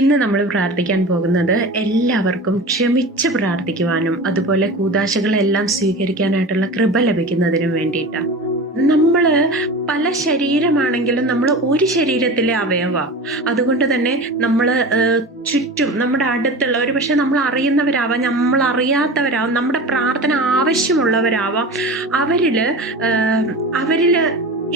ഇന്ന് നമ്മൾ പ്രാർത്ഥിക്കാൻ പോകുന്നത് എല്ലാവർക്കും ക്ഷമിച്ച് പ്രാർത്ഥിക്കുവാനും അതുപോലെ കൂദാശകളെല്ലാം സ്വീകരിക്കാനായിട്ടുള്ള കൃപ ലഭിക്കുന്നതിനും വേണ്ടിയിട്ടാണ്. നമ്മൾ പല ശരീരമാണെങ്കിലും നമ്മൾ ഒരു ശരീരത്തിലെ അവയവ. അതുകൊണ്ട് തന്നെ നമ്മൾ ചുറ്റും നമ്മുടെ അടുത്തുള്ള ഒരു പക്ഷെ നമ്മൾ അറിയുന്നവരാവാം, നമ്മൾ അറിയാത്തവരാവാം, നമ്മുടെ പ്രാർത്ഥന ആവശ്യമുള്ളവരാവാം. അവരില്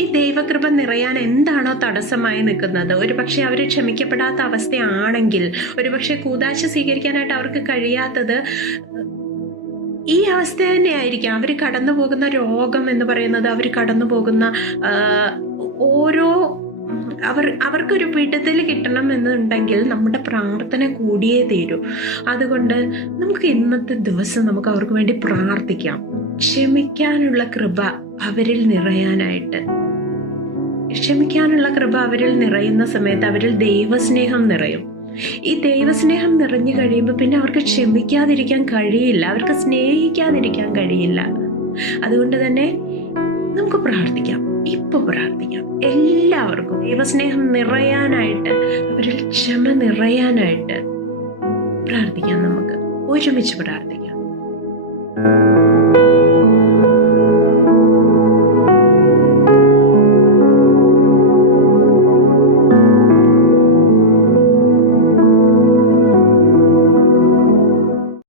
ഈ ദൈവകൃപ നിറയാൻ എന്താണോ തടസ്സമായി നിൽക്കുന്നത്, ഒരു പക്ഷെ അവർ ക്ഷമിക്കപ്പെടാത്ത അവസ്ഥയാണെങ്കിൽ, ഒരു പക്ഷെ കൂദാശ സ്വീകരിക്കാനായിട്ട് അവർക്ക് കഴിയാത്തത് ഈ അവസ്ഥ തന്നെയായിരിക്കാം. അവർ കടന്നു പോകുന്ന രോഗം എന്ന് പറയുന്നത്, അവർ കടന്നു പോകുന്ന ഓരോ അവർക്കൊരു വിടുതൽ കിട്ടണം എന്നുണ്ടെങ്കിൽ നമ്മുടെ പ്രാർത്ഥന കൂടിയേ തീരൂ. അതുകൊണ്ട് നമുക്ക് ഇന്നത്തെ ദിവസം നമുക്ക് അവർക്ക് വേണ്ടി പ്രാർത്ഥിക്കാം. ക്ഷമിക്കാനുള്ള കൃപ അവരിൽ നിറയാനായിട്ട്. ക്ഷമിക്കാനുള്ള കൃപ അവരിൽ നിറയുന്ന സമയത്ത് അവരിൽ ദൈവസ്നേഹം നിറയും. ഈ ദൈവസ്നേഹം നിറഞ്ഞു കഴിയുമ്പോൾ പിന്നെ അവർക്ക് ക്ഷമിക്കാതിരിക്കാൻ കഴിയില്ല, അവർക്ക് സ്നേഹിക്കാതിരിക്കാൻ കഴിയില്ല. അതുകൊണ്ട് തന്നെ നമുക്ക് പ്രാർത്ഥിക്കാം, ഇപ്പൊ പ്രാർത്ഥിക്കാം. എല്ലാവർക്കും ദൈവസ്നേഹം നിറയാനായിട്ട്, അവരിൽ ക്ഷമ നിറയാനായിട്ട് പ്രാർത്ഥിക്കാം. നമുക്ക് ഒരുമിച്ച് പ്രാർത്ഥിക്കാം.